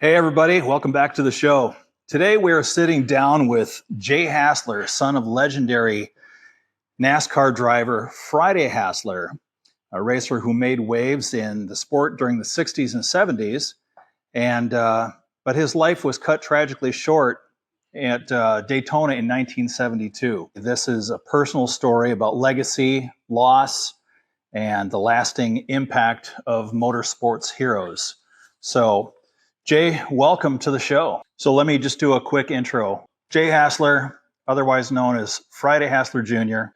Hey everybody, welcome back to the show. Today we are sitting down with Jay Hassler, son of legendary NASCAR driver Friday Hassler, a racer who made waves in the sport during the 60s and 70s, but his life was cut tragically short at Daytona in 1972. This is a personal story about legacy, loss, and the lasting impact of motorsports heroes. So Jay, welcome to the show. So let me just do a quick intro. Jay Hassler, otherwise known as Friday Hassler Jr.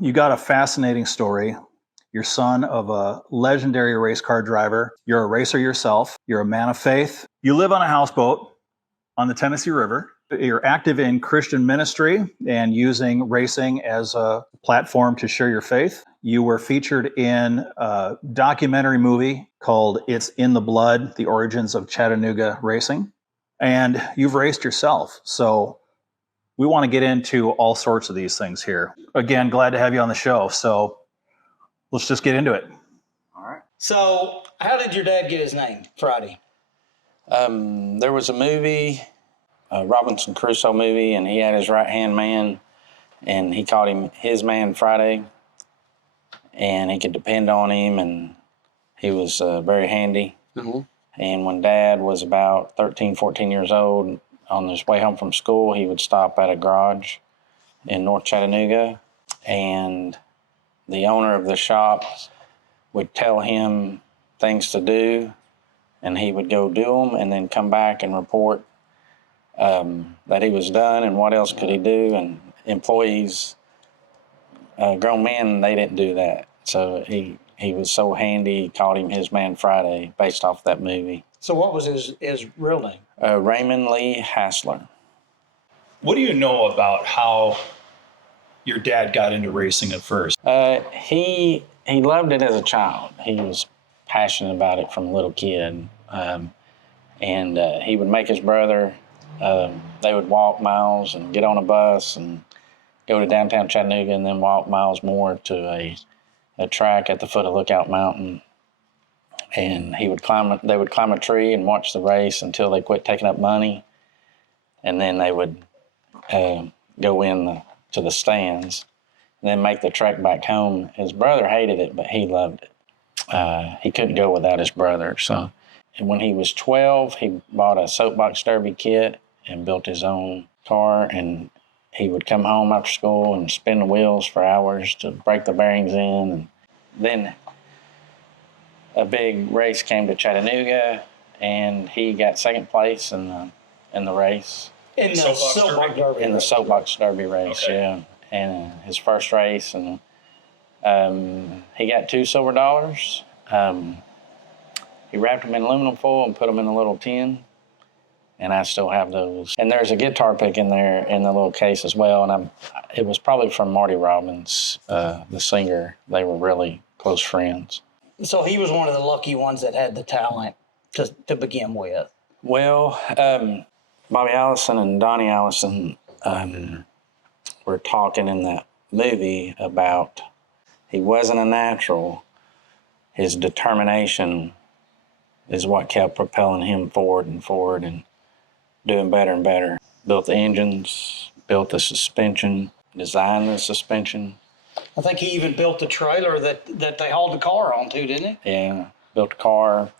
You got a fascinating story. You're son of a legendary race car driver. You're a racer yourself. You're a man of faith. You live on a houseboat on the Tennessee River. You're active in Christian ministry and using racing as a platform to share your faith. You were featured in a documentary movie called It's in the Blood, The Origins of Chattanooga Racing. And you've raced yourself. So we want to get into all sorts of these things here. Again, glad to have you on the show. So let's just get into it. All right. So how did your dad get his name, Friday? There was a movie, a Robinson Crusoe movie, and he had his right-hand man, and he called him his man Friday, and he could depend on him, and he was very handy. Mm-hmm. And when Dad was about 13, 14 years old, on his way home from school, he would stop at a garage in North Chattanooga, and the owner of the shop would tell him things to do, and he would go do them and then come back and report that he was done and what else could he do. And employees, grown men, they didn't do that. So he was so handy, he called him his man Friday based off that movie. So what was his real name? Raymond Lee Hassler. What do you know about how your dad got into racing at first? He loved it as a child. He was passionate about it from a little kid. And he would make his brother, they would walk miles and get on a bus and go to downtown Chattanooga and then walk miles more to a track at the foot of Lookout Mountain. And they would climb a tree and watch the race until they quit taking up money. And then they would go in to the stands and then make the trek back home. His brother hated it, but he loved it. He couldn't go without his brother. So and when he was 12, he bought a soapbox derby kit and built his own car. And he would come home after school and spin the wheels for hours to break the bearings in. And then a big race came to Chattanooga, and he got second place in the race. In the soapbox derby. In the soapbox derby race, okay. Yeah. And his first race, and he got 2 silver dollars. He wrapped them in aluminum foil and put them in a little tin, and I still have those. And there's a guitar pick in there in the little case as well, and it was probably from Marty Robbins, the singer. They were really close friends. So he was one of the lucky ones that had the talent to begin with. Well, Bobby Allison and Donnie Allison were talking in that movie about he wasn't a natural. His determination is what kept propelling him forward and doing better and better. Built the engines, built the suspension, designed the suspension. I think he even built the trailer that they hauled the car on to, didn't he? Yeah, built a car.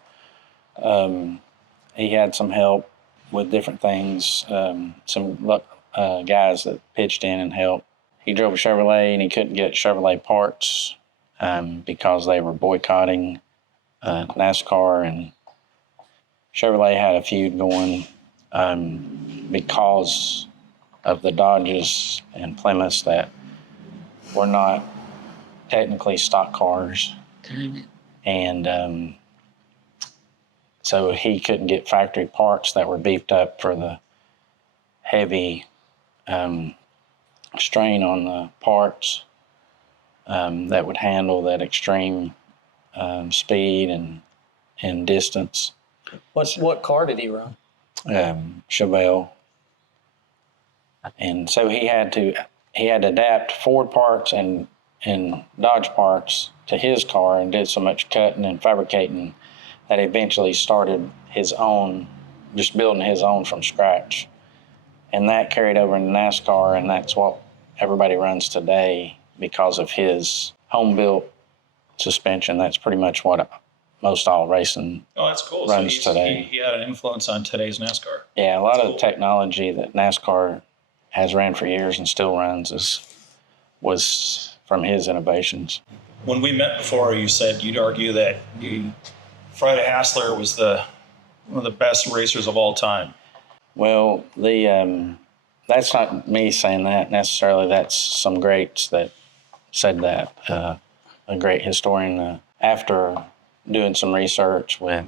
He had some help with different things, some guys that pitched in and helped. He drove a Chevrolet, and he couldn't get Chevrolet parts because they were boycotting NASCAR, and Chevrolet had a feud going because of the Dodges and Plymouths that were not technically stock cars. And so he couldn't get factory parts that were beefed up for the heavy strain on the parts that would handle that extreme speed and distance. What car did he run? Chevelle. And so he had to adapt Ford parts and Dodge parts to his car, and did so much cutting and fabricating that eventually started his own just building his own from scratch. And that carried over into NASCAR, and that's what everybody runs today because of his home-built suspension. That's pretty much what most all racing that's cool. runs today. He had an influence on today's NASCAR. Yeah, a lot of the technology that NASCAR has ran for years and still runs was from his innovations. When we met before, you said you'd argue that Friday Hassler was one of the best racers of all time. Well, that's not me saying that necessarily. That's some greats that said that. A great historian, after doing some research with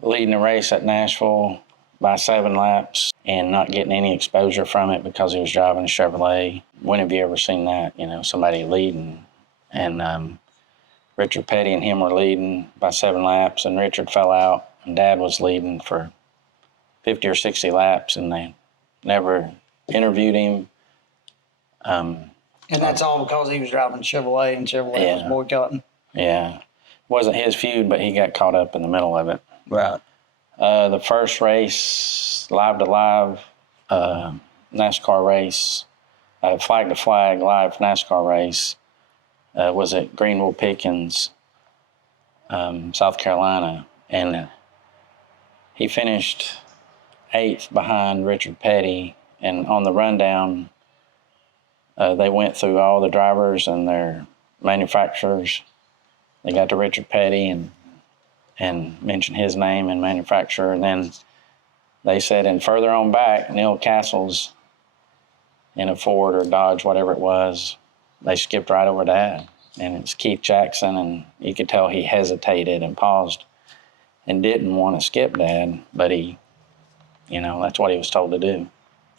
leading a race at Nashville by 7 laps and not getting any exposure from it because he was driving a Chevrolet. When have you ever seen that? Somebody leading. And Richard Petty and him were leading by 7 laps, and Richard fell out, and Dad was leading for 50 or 60 laps, and they never interviewed him. And that's all because he was driving Chevrolet, and Chevrolet was boycotting. Yeah. It wasn't his feud, but he got caught up in the middle of it. Right. The first race, live to live, NASCAR race, flag to flag live NASCAR race, was at Greenville Pickens, South Carolina. And he finished 8th behind Richard Petty. And on the rundown, they went through all the drivers and their manufacturers. They got to Richard Petty and mentioned his name and manufacturer. And then they said, and further on back, Neil Castle's in a Ford or Dodge, whatever it was, they skipped right over Dad. And it's Keith Jackson, and you could tell he hesitated and paused and didn't want to skip Dad, but that's what he was told to do.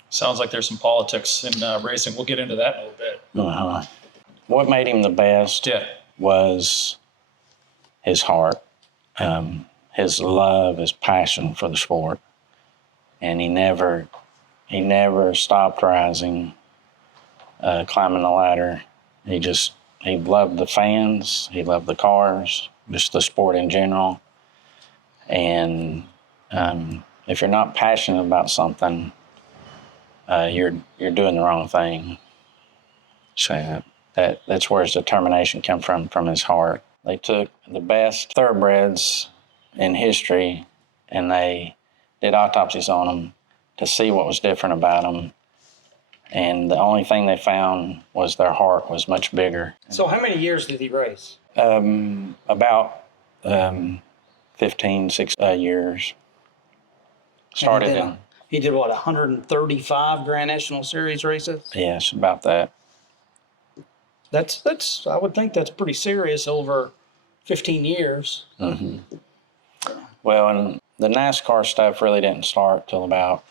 Sounds like there's some politics in racing. We'll get into that in a little bit. Uh-huh. What made him the best was his heart, his love, his passion for the sport. And he never stopped rising, climbing the ladder. He loved the fans, he loved the cars, just the sport in general. And if you're not passionate about something, you're doing the wrong thing. So that's where his determination came from his heart. They took the best thoroughbreds in history and they did autopsies on them to see what was different about them. And the only thing they found was their heart was much bigger. So how many years did he race? About 15, 16 years. He did what, 135 Grand National Series races? Yes, about that. That's I would think that's pretty serious over 15 years. Mm-hmm. Well, and the NASCAR stuff really didn't start till about,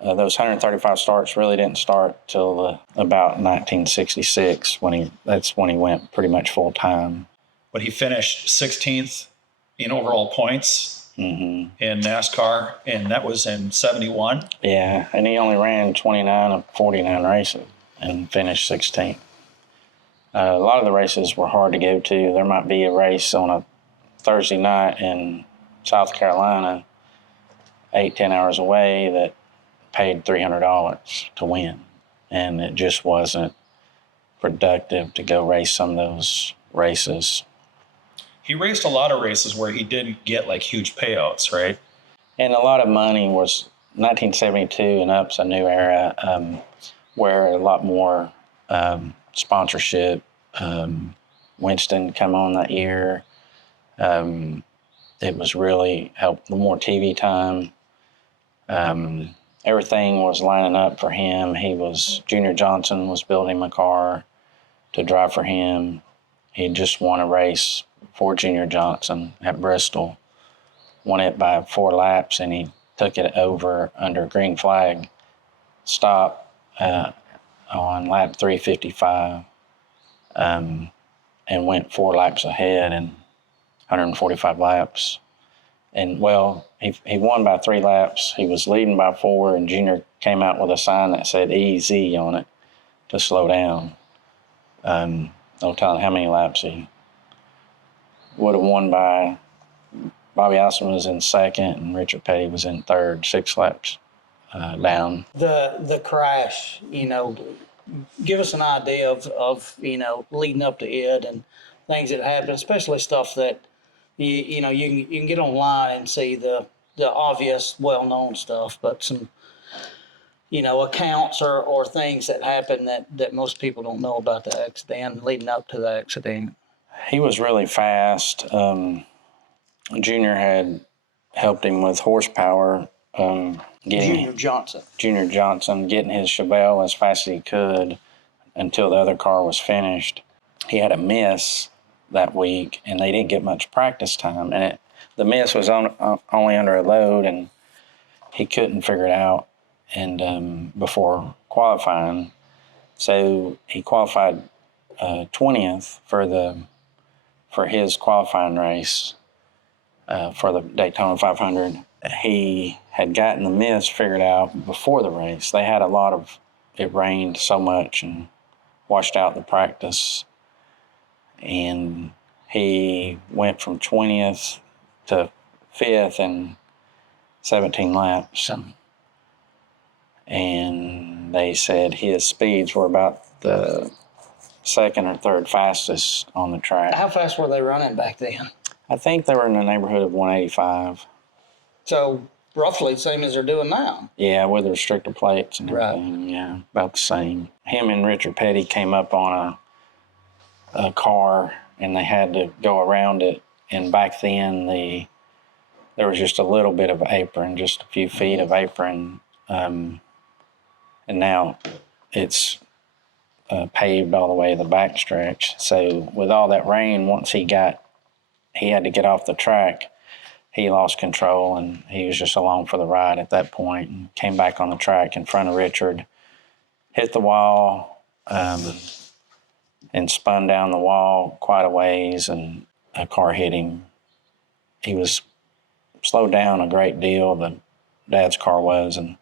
those 135 starts really didn't start till about 1966 that's when he went pretty much full time. But he finished 16th in overall points in NASCAR, and that was in 71. Yeah, and he only ran 29 of 49 races and finished 16th. A lot of the races were hard to go to. There might be a race on a Thursday night in South Carolina, 8-10 hours away, that paid $300 to win. And it just wasn't productive to go race some of those races. He raced a lot of races where he didn't get like huge payouts, right? And a lot of money was 1972 and up's a new era where a lot more sponsorship. Winston come on that year. It was really helped, more TV time. Everything was lining up for him. Junior Johnson was building him a car to drive for him. He just won a race for Junior Johnson at Bristol, won it by 4 laps, and he took it over under green flag stop on lap 355 and went 4 laps ahead in 145 laps. And, well, he won by 3 laps. He was leading by 4, and Junior came out with a sign that said EZ on it to slow down. No telling how many laps he would have won by. Bobby Allison was in second, and Richard Petty was in third, 6 laps down. The crash, give us an idea of leading up to it and things that happened, especially stuff that you can get online and see the obvious, well-known stuff, but some accounts or things that happen that most people don't know about the accident leading up to the accident. He was really fast. Junior had helped him with horsepower. Junior Johnson Getting his Chevelle as fast as he could until the other car was finished. He had a miss that week, and they didn't get much practice time. And the miss was only under a load, and he couldn't figure it out. And before qualifying, so he qualified 20th for his qualifying race for the Daytona 500. He had gotten the miss figured out before the race. They had it rained so much and washed out the practice. And he went from 20th to 5th in 17 laps. And they said his speeds were about the second or third fastest on the track. How fast were they running back then? I think they were in the neighborhood of 185. So roughly the same as they're doing now. Yeah, with the restrictor plates and everything. Right. Yeah, about the same. Him and Richard Petty came up on a car, and they had to go around it. And back then, there was just a little bit of apron, just a few feet of apron. And now it's paved all the way to the backstretch. So with all that rain, once he had to get off the track, he lost control, and he was just along for the ride at that point, and came back on the track in front of Richard, hit the wall, and spun down the wall quite a ways, and a car hit him. He was slowed down a great deal, the dad's car was, and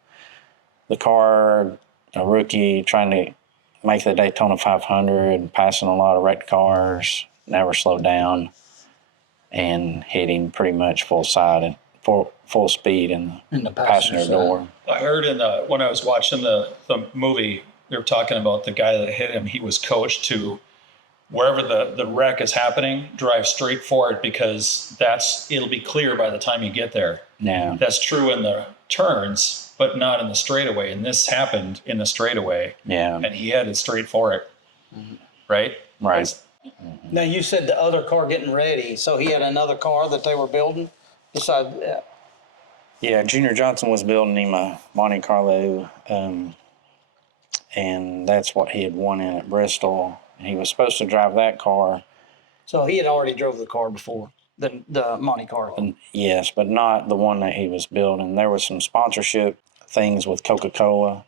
the car, a rookie trying to make the Daytona 500, passing a lot of wrecked cars, never slowed down, and hit him pretty much full speed in the passenger door. I heard when I was watching the movie, they were talking about the guy that hit him. He was coached to, wherever the wreck is happening, drive straight for it, because it'll be clear by the time you get there. Yeah. That's true in the turns, but not in the straightaway. And this happened in the straightaway. Yeah. And he headed straight for it. Mm-hmm. Right? Right. Now, you said the other car getting ready, so he had another car that they were building besides that? Yeah, Junior Johnson was building him a Monte Carlo, and that's what he had won in at Bristol. And he was supposed to drive that car. So he had already drove the car before, the Monte Carlo? Yes, but not the one that he was building. There was some sponsorship things with Coca-Cola.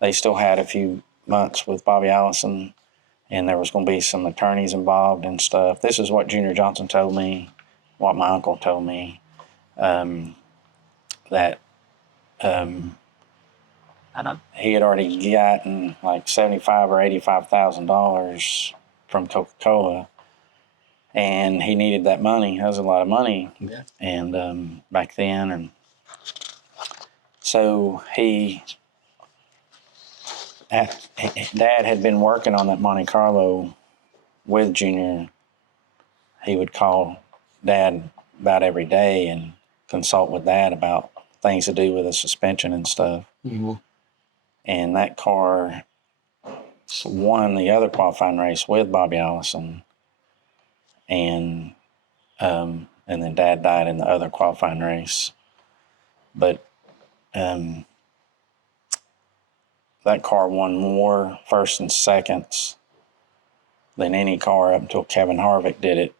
They still had a few months with Bobby Allison, and there was going to be some attorneys involved and stuff. This is what Junior Johnson told me, what my uncle told me, that he had already gotten like $75,000 or $85,000 from Coca-Cola, and he needed that money. That was a lot of money, yeah. And back then, and so Dad had been working on that Monte Carlo with Junior. He would call Dad about every day and consult with Dad about things to do with the suspension and stuff. Mm-hmm. And that car won the other qualifying race with Bobby Allison. And then Dad died in the other qualifying race. But that car won more first and seconds than any car up until Kevin Harvick did it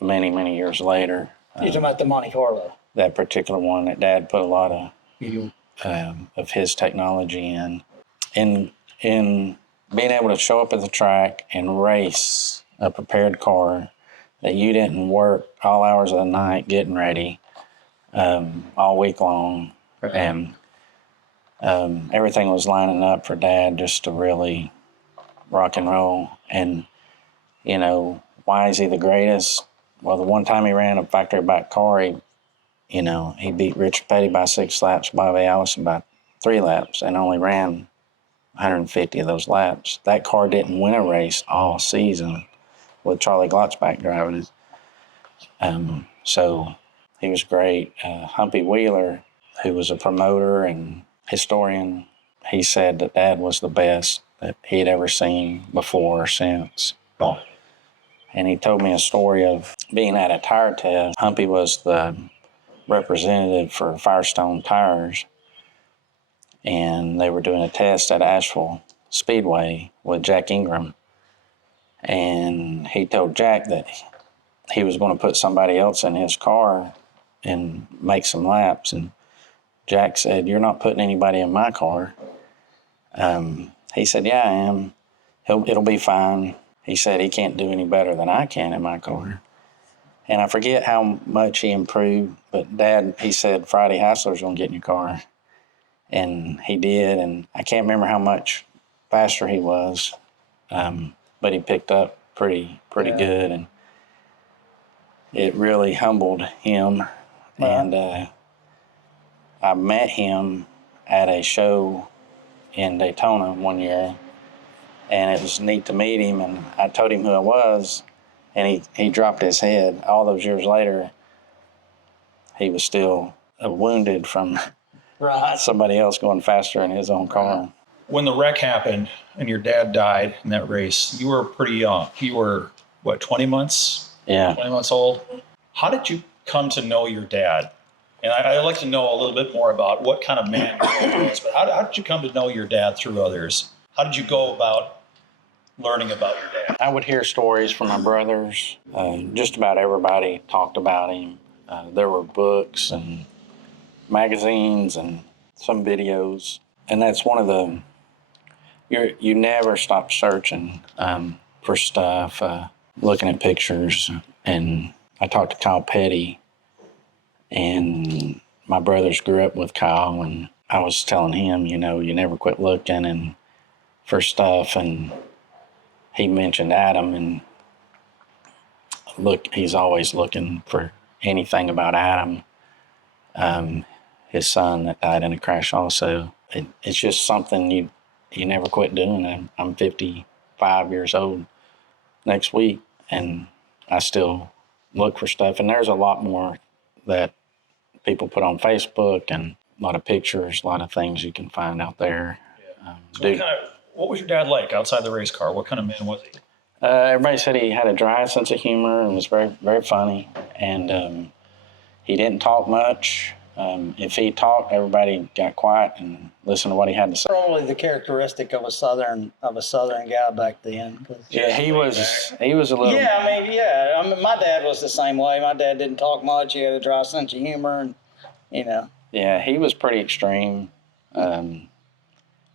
many, many years later. You're talking about the Monte Carlo? That particular one that Dad put a lot of mm-hmm. Of his technology in. In being able to show up at the track and race a prepared car that you didn't work all hours of the night getting ready all week long. Right. And everything was lining up for Dad just to really rock and roll. And, why is he the greatest? Well, the one time he ran a factory back car, he beat Richard Petty by 6 laps, Bobby Allison by 3 laps, and only ran 150 of those laps. That car didn't win a race all season with Charlie Glotzback driving it. So he was great. Humpy Wheeler, who was a promoter and historian, he said that Dad was the best that he had ever seen before or since. Oh. And he told me a story of being at a tire test. Humpy was the representative for Firestone Tires, and they were doing a test at Asheville Speedway with Jack Ingram. And he told Jack that he was going to put somebody else in his car and make some laps. And Jack said, "You're not putting anybody in my car." He said, "Yeah, I am. It'll be fine." He said he can't do any better than I can in my car. And I forget how much he improved, but Dad, he said, "Friday Hassler's going to get in your car." And he did, and I can't remember how much faster he was, but he picked up pretty good, and it really humbled him. Wow. And I met him at a show in Daytona one year, and it was neat to meet him, and I told him who I was, and he dropped his head. All those years later, he was still wounded from somebody else going faster in his own car. When the wreck happened and your dad died in that race, you were pretty young. You were, 20 months? Yeah. 20 months old. How did you come to know your dad? And I'd like to know a little bit more about what kind of man he was, but how did you come to know your dad through others? How did you go about learning about your dad? I would hear stories from my brothers. Just about everybody talked about him. There were books and magazines and some videos. And that's one of the, you never stop searching for stuff, looking at pictures. And I talked to Kyle Petty, and my brothers grew up with Kyle, and I was telling him, you never quit looking and for stuff. And he mentioned Adam, and look, he's always looking for anything about Adam, his son that died in a crash also. It's just something you never quit doing. I'm 55 years old next week, and I still look for stuff. And there's a lot more that people put on Facebook, and a lot of pictures, a lot of things you can find out there. Yeah. So what was your dad like outside the race car? What kind of man was he? Everybody said he had a dry sense of humor and was very, very funny. And he didn't talk much. If he talked, everybody got quiet and listened to what he had to say. Probably the characteristic of a southern guy back then. Yeah, he was a little. Yeah, I mean, my dad was the same way. My dad didn't talk much. He had a dry sense of humor, and Yeah, he was pretty extreme.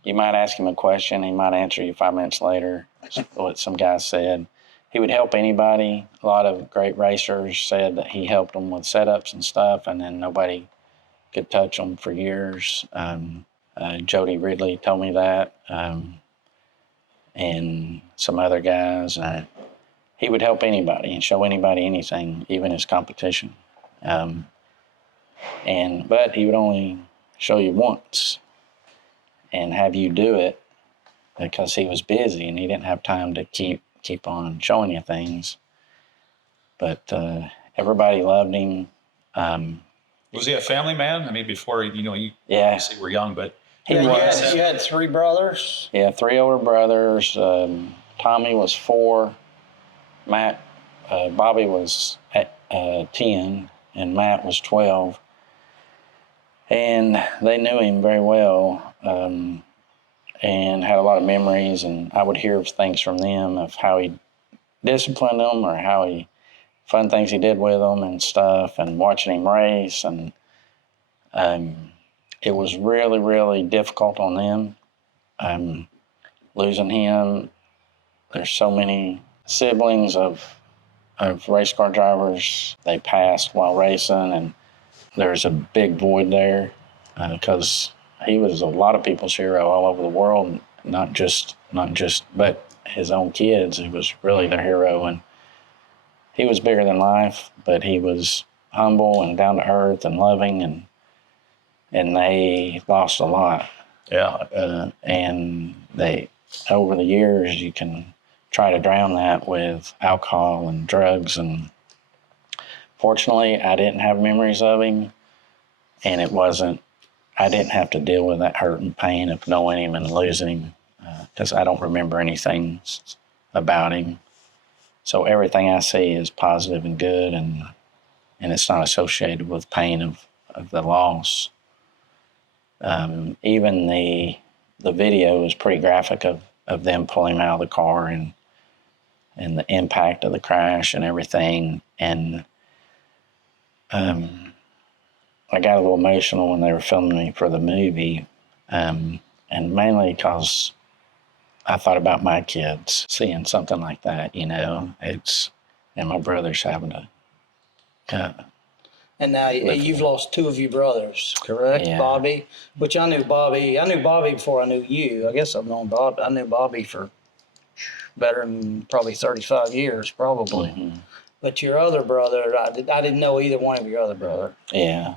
You might ask him a question, he might answer you 5 minutes later. What some guys said. He would help anybody. A lot of great racers said that he helped them with setups and stuff, and then nobody could touch them for years. Jody Ridley told me that, and some other guys. He would help anybody and show anybody anything, even his competition. But he would only show you once and have you do it because he was busy and he didn't have time to keep on showing you things. But everybody loved him. Was he a family man? I mean, before, you Yeah. obviously were young, but you had 3 brothers? Yeah, 3 older brothers. Tommy was 4. Matt, Bobby was 10, and Matt was 12. And they knew him very well, and had a lot of memories. And I would hear things from them of how he disciplined them or how fun things he did with them and stuff, and watching him race. And it was really, really difficult on them. Losing him, there's so many siblings of race car drivers. They passed while racing, and there's a big void there because he was a lot of people's hero all over the world, not just but his own kids. He was really their hero, and he was bigger than life, but he was humble and down to earth and loving, and they lost a lot. Yeah. And they, over the years, you can try to drown that with alcohol and drugs. And fortunately, I didn't have memories of him, and I didn't have to deal with that hurt and pain of knowing him and losing him, because I don't remember anything about him. So everything I see is positive and good, and it's not associated with pain of the loss. Even the video is pretty graphic of them pulling him out of the car and the impact of the crash and everything. And I got a little emotional when they were filming me for the movie, and mainly because I thought about my kids seeing something like that, and my brother's having to. And now you've lost two of your brothers, correct? Yeah. Bobby, which I knew Bobby. I knew Bobby before I knew you. I guess I've known Bob. I knew Bobby for better than probably 35 years, probably. Mm-hmm. But your other brother, I didn't know either one of your other brother. Yeah.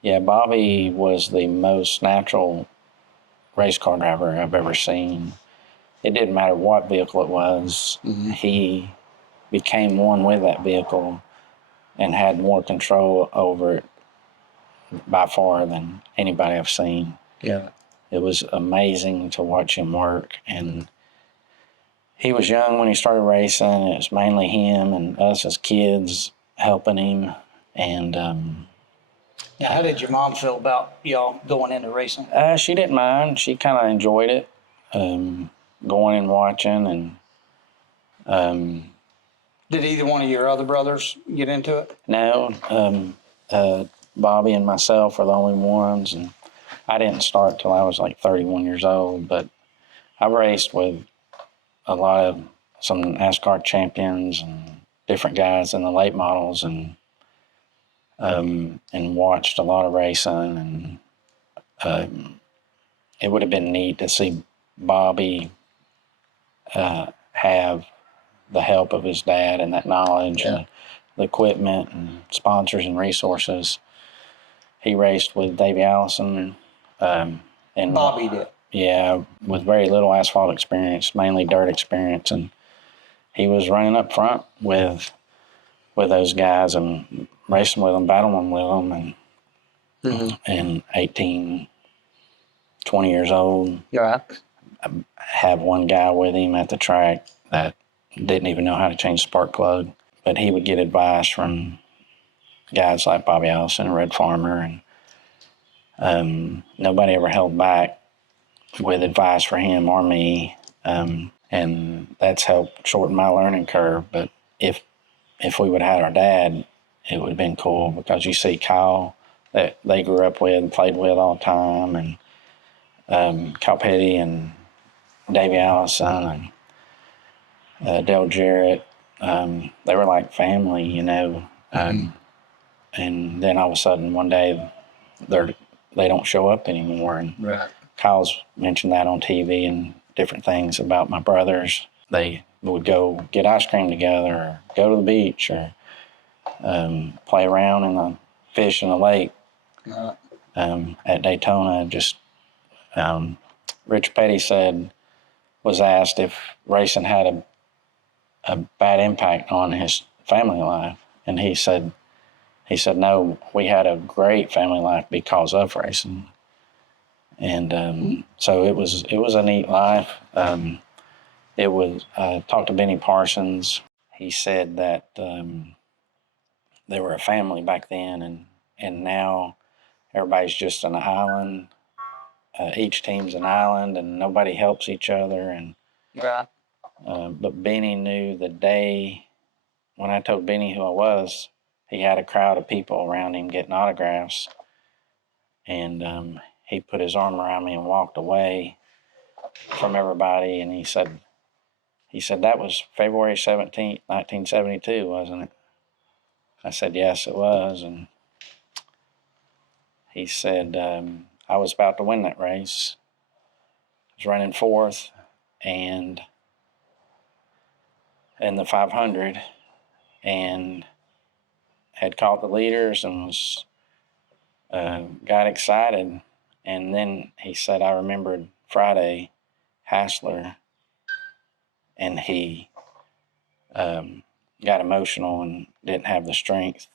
Yeah, Bobby was the most natural race car driver I've ever seen. It didn't matter what vehicle it was. Mm-hmm. He became one with that vehicle and had more control over it by far than anybody I've seen. Yeah. It was amazing to watch him work. And he was young when he started racing. It was mainly him and us as kids helping him. And now, how did your mom feel about y'all going into racing? She didn't mind. She kind of enjoyed it, going and watching. And did either one of your other brothers get into it? No. Bobby and myself were the only ones, and I didn't start till I was like 31 years old. But I raced with a lot of some NASCAR champions and different guys in the late models, and watched a lot of racing. And it would have been neat to see Bobby have the help of his dad and that knowledge and the equipment and sponsors and resources. He raced with Davey Allison. And Bobby did. Yeah, with very little asphalt experience, mainly dirt experience. And he was running up front with those guys and racing with them, battling with them. And 18, 20 years old. You're right. I have one guy with him at the track that didn't even know how to change the spark plug, but he would get advice from guys like Bobby Allison and Red Farmer, and nobody ever held back with advice for him or me, and that's helped shorten my learning curve. But if we would have had our dad, it would have been cool, because you see Kyle that they grew up with and played with all the time, and Kyle Petty and Davey Allison and Dale Jarrett, they were like family, and then all of a sudden one day they don't show up anymore. And right. Kyle's mentioned that on TV and different things about my brothers. They would go get ice cream together, or go to the beach, or play around in the fish in the lake at Daytona. Just Rich Petty was asked if racing had a bad impact on his family life, and he said no, we had a great family life because of racing. And so it was a neat life. It was talked to Benny Parsons. He said that they were a family back then, and now everybody's just an island. Each team's an island, and nobody helps each other. And right. But Benny knew the day when I told Benny who I was, he had a crowd of people around him getting autographs, and he put his arm around me and walked away from everybody. And he said that was February 17th, 1972, wasn't it? I said, yes, it was. And he said, I was about to win that race. I was running fourth and in the 500, and had caught the leaders and was got excited. And then he said, I remembered Friday Hassler, and he got emotional and didn't have the strength.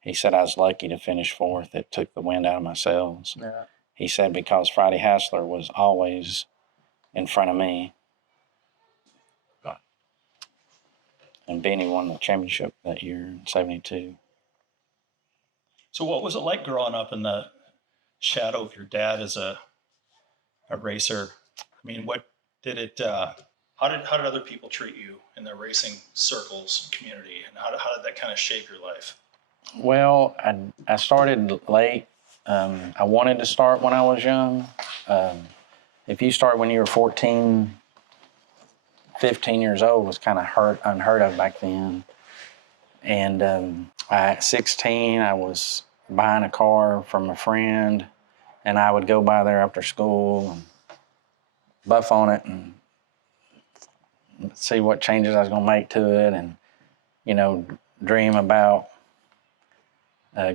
He said, I was lucky to finish fourth. It took the wind out of my sails. Yeah. He said, because Friday Hassler was always in front of me. And Benny won the championship that year in '72. So what was it like growing up in the shadow of your dad as a racer? I mean, what did it, how did other people treat you in the racing circles, community, and how did that kind of shape your life? Well, I started late. I wanted to start when I was young. If you start when you were 14, 15 years old was kind of unheard of back then. And at 16, I was buying a car from a friend, and I would go by there after school and buff on it and see what changes I was going to make to it, and, you know, dream about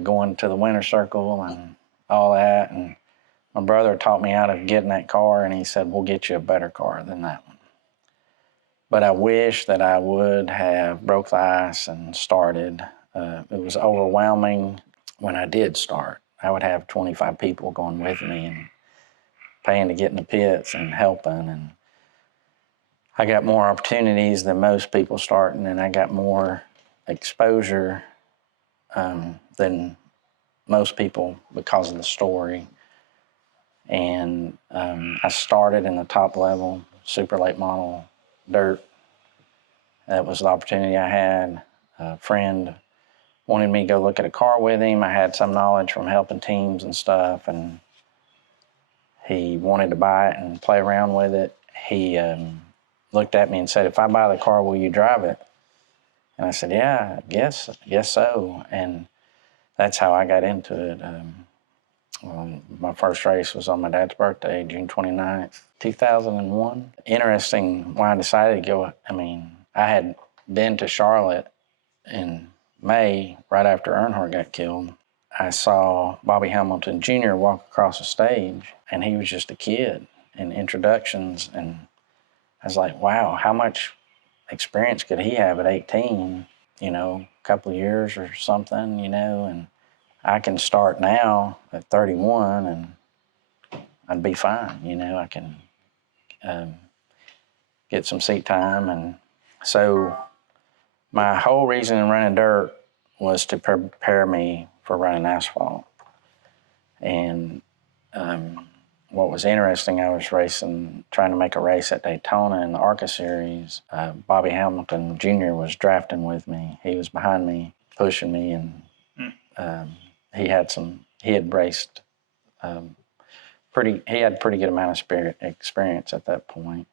going to the winter circle and all that. And my brother taught me how to get in that car, and he said, we'll get you a better car than that one. But I wish that I would have broke the ice and started. It was overwhelming when I did start. I would have 25 people going with me and paying to get in the pits and helping. And I got more opportunities than most people starting, and I got more exposure than most people because of the story. And I started in the top level, super late model, dirt. That was the opportunity I had. A friend wanted me to go look at a car with him. I had some knowledge from helping teams and stuff, and he wanted to buy it and play around with it. He looked at me and said, if I buy the car, will you drive it? And I said, yeah, I guess so. And that's how I got into it. My first race was on my dad's birthday, June 29th, 2001. Interesting, when I decided to go, I had been to Charlotte in May, right after Earnhardt got killed. I saw Bobby Hamilton Jr. walk across the stage, and he was just a kid in introductions. And I was like, wow, how much experience could he have at 18? You know, a couple of years or something, you know, and I can start now at 31 and I'd be fine. You know, I can get some seat time. And so my whole reason in running dirt was to prepare me for running asphalt. And what was interesting, I was trying to make a race at Daytona in the ARCA series. Bobby Hamilton Jr. was drafting with me. He was behind me, pushing me, and he had raced he had pretty good amount of experience at that point.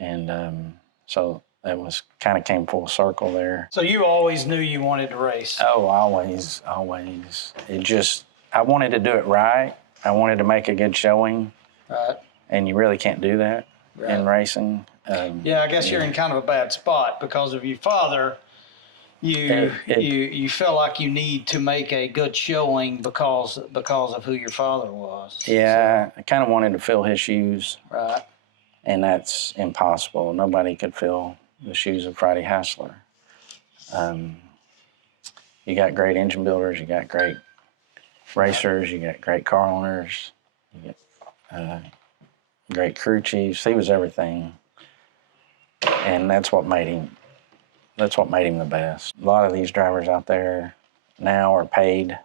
And so it was kind of came full circle there. So you always knew you wanted to race? Oh, always. I wanted to do it right. I wanted to make a good showing. Right. And you really can't do that in racing. I guess you're in kind of a bad spot because of your father. You feel like you need to make a good showing because of who your father was. Yeah, so I kind of wanted to fill his shoes. Right. And that's impossible. Nobody could fill the shoes of Friday Hassler. You got great engine builders, you got great racers, you got great car owners, you get great crew chiefs. He was everything, and that's what made him the best. A lot of these drivers out there now are paid.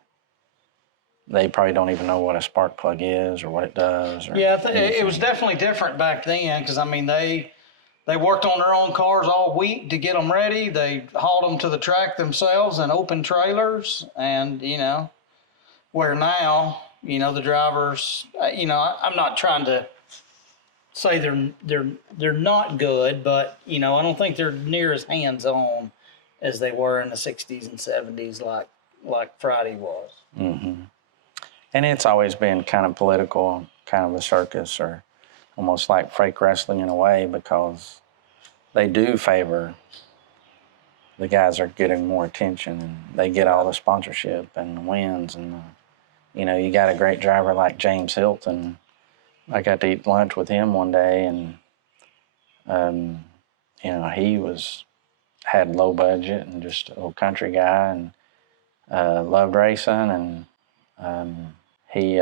They probably don't even know what a spark plug is or what it does. It was definitely different back then because they worked on their own cars all week to get them ready. They hauled them to the track themselves in open trailers, and where now the drivers. I'm not trying to say they're not good, but I don't think they're near as hands-on as they were in the 60s and 70s like Friday was. Mm-hmm. And it's always been kind of political, kind of a circus, or almost like fake wrestling in a way, because they do favor the guys are getting more attention, and they get all the sponsorship and the wins. And, you got a great driver like James Hilton. I got to eat lunch with him one day, and, he had low budget and just a old country guy, and loved racing, and he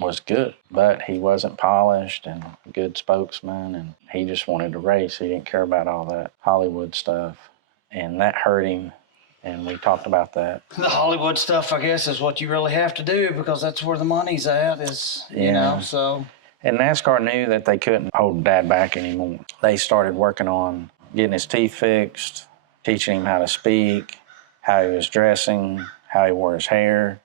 was good, but he wasn't polished and a good spokesman, and he just wanted to race. He didn't care about all that Hollywood stuff, and that hurt him, and we talked about that. The Hollywood stuff, I guess, is what you really have to do, because that's where the money's at, so. And NASCAR knew that they couldn't hold Dad back anymore. They started working on getting his teeth fixed, teaching him how to speak, how he was dressing, how he wore his hair,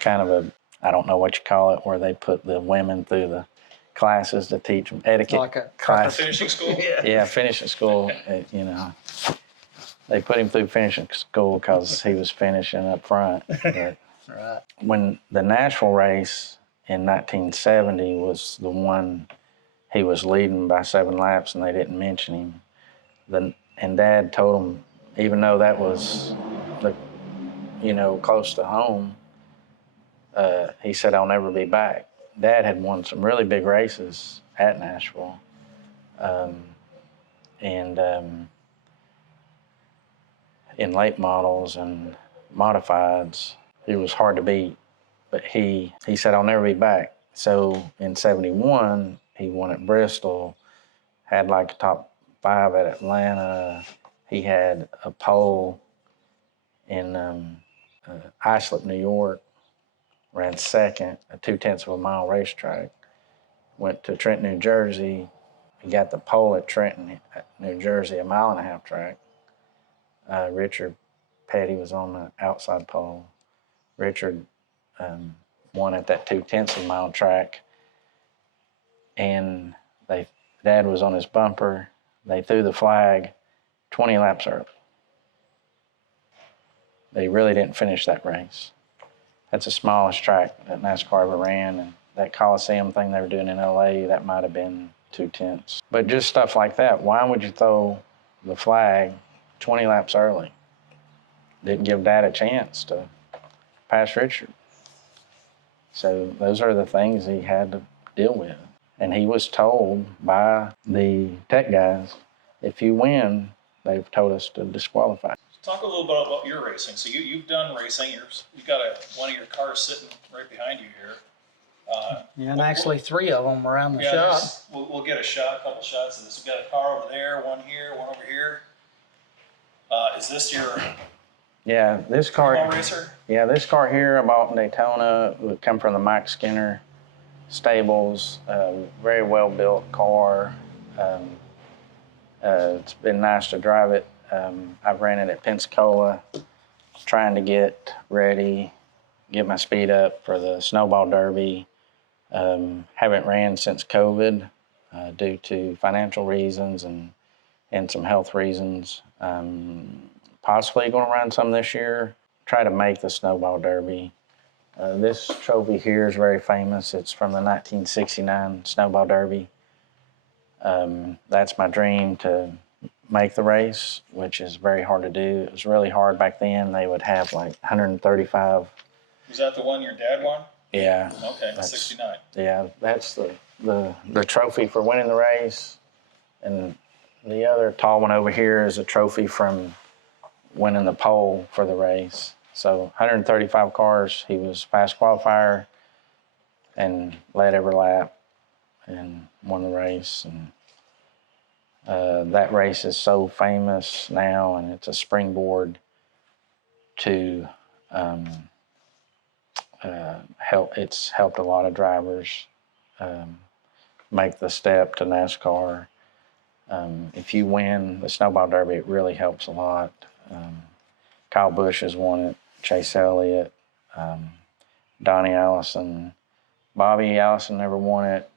kind of I don't know what you call it, where they put the women through the classes to teach them etiquette. Like a class. Finishing school? Yeah, finishing school. They put him through finishing school because he was finishing up front. But Right. when the Nashville race in 1970 was the one he was leading by 7 laps and they didn't mention him, and Dad told him, even though that was close to home, he said, "I'll never be back." Dad had won some really big races at Nashville, and in late models and modifieds, he was hard to beat. But he said, "I'll never be back." So in '71, he won at Bristol, had like a top 5 at Atlanta. He had a pole in Islip, New York, ran second, a 0.2 of a mile racetrack. Went to Trenton, New Jersey. He got the pole at Trenton, New Jersey, a 1.5 mile track. Richard Petty was on the outside pole. Richard won at that 0.2 of a mile track. And Dad was on his bumper. They threw the flag 20 laps early. They really didn't finish that race. That's the smallest track that NASCAR ever ran, and that Coliseum thing they were doing in LA, that might have been 0.2. But just stuff like that. Why would you throw the flag 20 laps early? Didn't give Dad a chance to pass Richard. So those are the things he had to deal with. And he was told by the tech guys, if you win, they've told us to disqualify. Talk a little bit about your racing. So you've done racing. You've got one of your cars sitting right behind you here. And actually 3 of them around the shop. We'll get a couple shots of this. We've got a car over there, one here, one over here. Is this your this car racer? Yeah, this car here I bought in Daytona would come from the Mike Skinner stables. Very well built car. It's been nice to drive it. I've ran it at Pensacola, trying to get ready, get my speed up for the Snowball Derby. Haven't ran since COVID due to financial reasons and some health reasons. Possibly going to run some this year. Try to make the Snowball Derby. This trophy here is very famous. It's from the 1969 Snowball Derby. That's my dream, to make the race, which is very hard to do. It was really hard back then. They would have like 135. Was that the one your dad won? Yeah. Okay, 69. Yeah, that's the trophy for winning the race. And the other tall one over here is a trophy from winning the pole for the race. So 135 cars. He was fast qualifier and led every lap and won the race. And that race is so famous now, and it's a springboard to help. It's helped a lot of drivers make the step to NASCAR. If you win the Snowball Derby, it really helps a lot. Kyle Busch has won it, Chase Elliott, Donnie Allison. Bobby Allison never won it.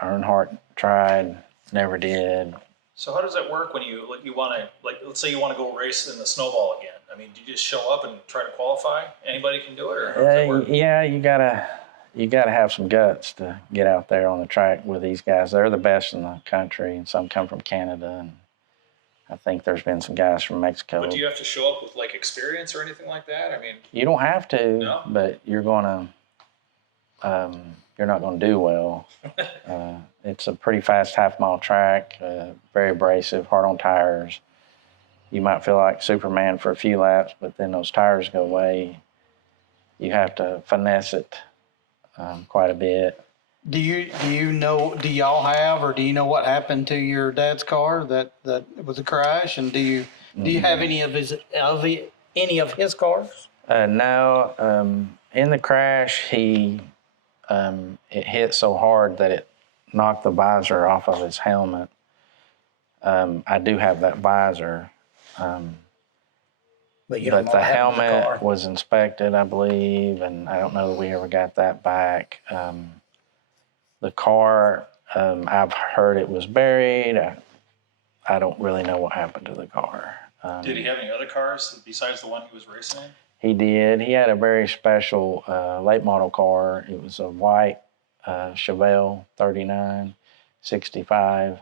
Earnhardt tried, never did. So how does that work when you want to, let's say you want to go race in the Snowball again? I mean, do you just show up and try to qualify? Anybody can do it, or how does that work? Yeah, you gotta have some guts to get out there on the track with these guys. They're the best in the country, and some come from Canada. I think there's been some guys from Mexico. But do you have to show up with like experience or anything like that? I mean, you don't have to, no? but you're not going to do well. It's a pretty fast half-mile track, very abrasive, hard on tires. You might feel like Superman for a few laps, but then those tires go away. You have to finesse it quite a bit. Do y'all have, or do you know what happened to your dad's car that was a crash? And do you have any of his cars? No. In the crash, it hit so hard that it knocked the visor off of his helmet. I do have that visor. But you don't know the what happened to the car. helmet was inspected, I believe, and I don't know that we ever got that back. The car, I've heard it was buried. I don't really know what happened to the car. Did he have any other cars besides the one he was racing in? He did. He had a very special late model car. It was a white Chevelle 3965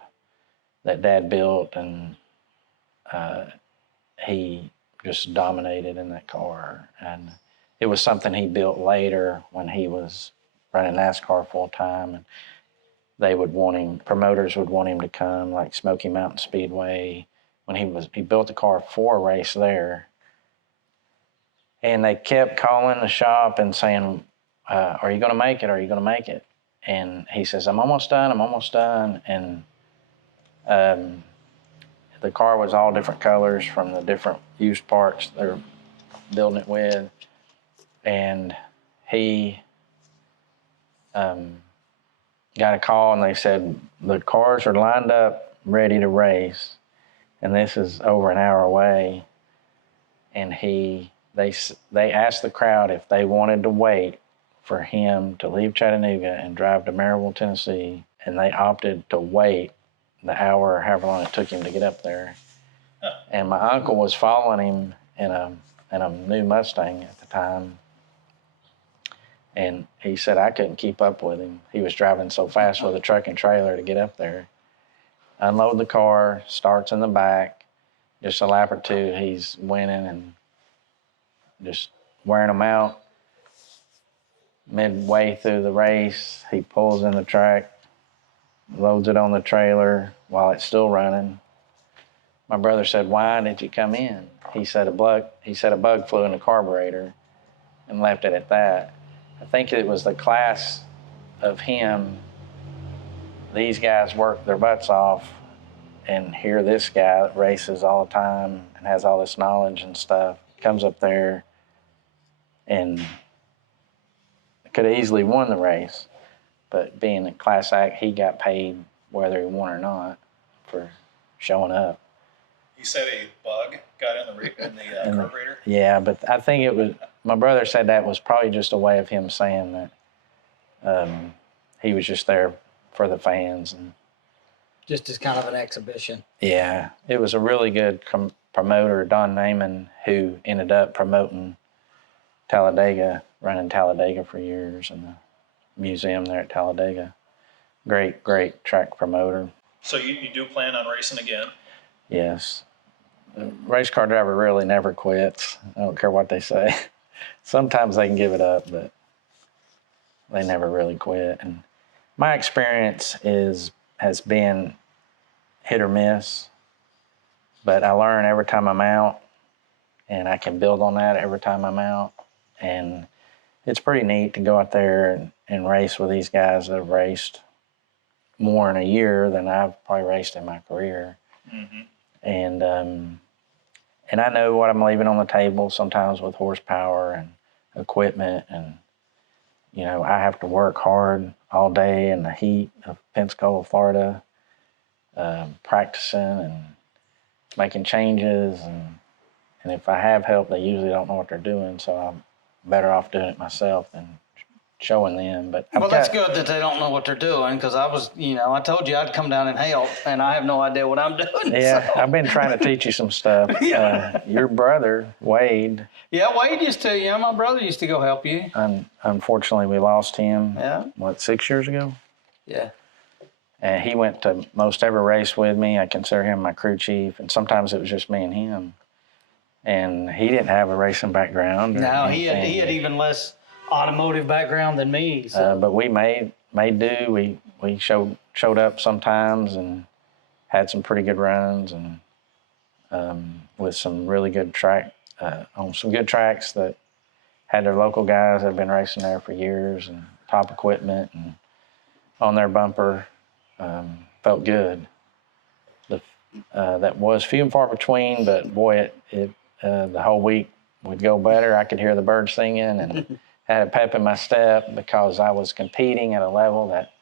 that Dad built, and he just dominated in that car. And it was something he built later when he was running NASCAR full time, and promoters would want him to come, like Smoky Mountain Speedway. When he built the car for a race there, and they kept calling the shop and saying, "Are you going to make it? Are you going to make it?" And he says, "I'm almost done. I'm almost done." And the car was all different colors from the different used parts they're building it with. And he got a call, and they said, the cars are lined up, ready to race. And this is over an hour away. And they asked the crowd if they wanted to wait for him to leave Chattanooga and drive to Maryville, Tennessee. And they opted to wait the hour or however long it took him to get up there. And my uncle was following him in a new Mustang at the time. And he said, I couldn't keep up with him. He was driving so fast with a truck and trailer to get up there. Unload the car, starts in the back. Just a lap or two, he's winning and just wearing them out. Midway through the race, he pulls in the track, loads it on the trailer while it's still running. My brother said, "Why did you come in?" He said a bug flew in the carburetor, and left it at that. I think it was the class of him. These guys work their butts off, and here this guy that races all the time and has all this knowledge and stuff comes up there and could have easily won the race. But being a class act, he got paid whether he won or not for showing up. You said a bug got in the carburetor? Yeah, but I think it was, my brother said that was probably just a way of him saying that he was just there for the fans. And just as kind of an exhibition. Yeah, it was a really good promoter, Don Naiman, who ended up promoting Talladega, running Talladega for years, and the museum there at Talladega. Great track promoter. So you do plan on racing again? Yes. The race car driver really never quits. I don't care what they say. Sometimes they can give it up, but they never really quit. And my experience has been hit or miss, but I learn every time I'm out, and I can build on that every time I'm out. And it's pretty neat to go out there and race with these guys that have raced more in a year than I've probably raced in my career. Mm-hmm. And I know what I'm leaving on the table sometimes with horsepower and equipment, and you know, I have to work hard all day in the heat of Pensacola, Florida, practicing and making changes, and if I have help, they usually don't know what they're doing, so I'm better off doing it myself than showing them. But that's good that they don't know what they're doing, because I told you I'd come down and help, and I have no idea what I'm doing. Yeah, so. I've been trying to teach you some stuff. Yeah. Your brother, Wade. Yeah, Wade used to, my brother used to go help you. Unfortunately, we lost him, Yeah. 6 years ago? Yeah. And he went to most every race with me. I consider him my crew chief, and sometimes it was just me and him. And he didn't have a racing background. No, he had even less automotive background than me. So. But we made do. We showed up sometimes and had some pretty good runs, and with some really good track on some good tracks that had their local guys that had been racing there for years, and top equipment and on their bumper. Felt good. That was few and far between, but boy, the whole week would go better. I could hear the birds singing and had a pep in my step because I was competing at a level that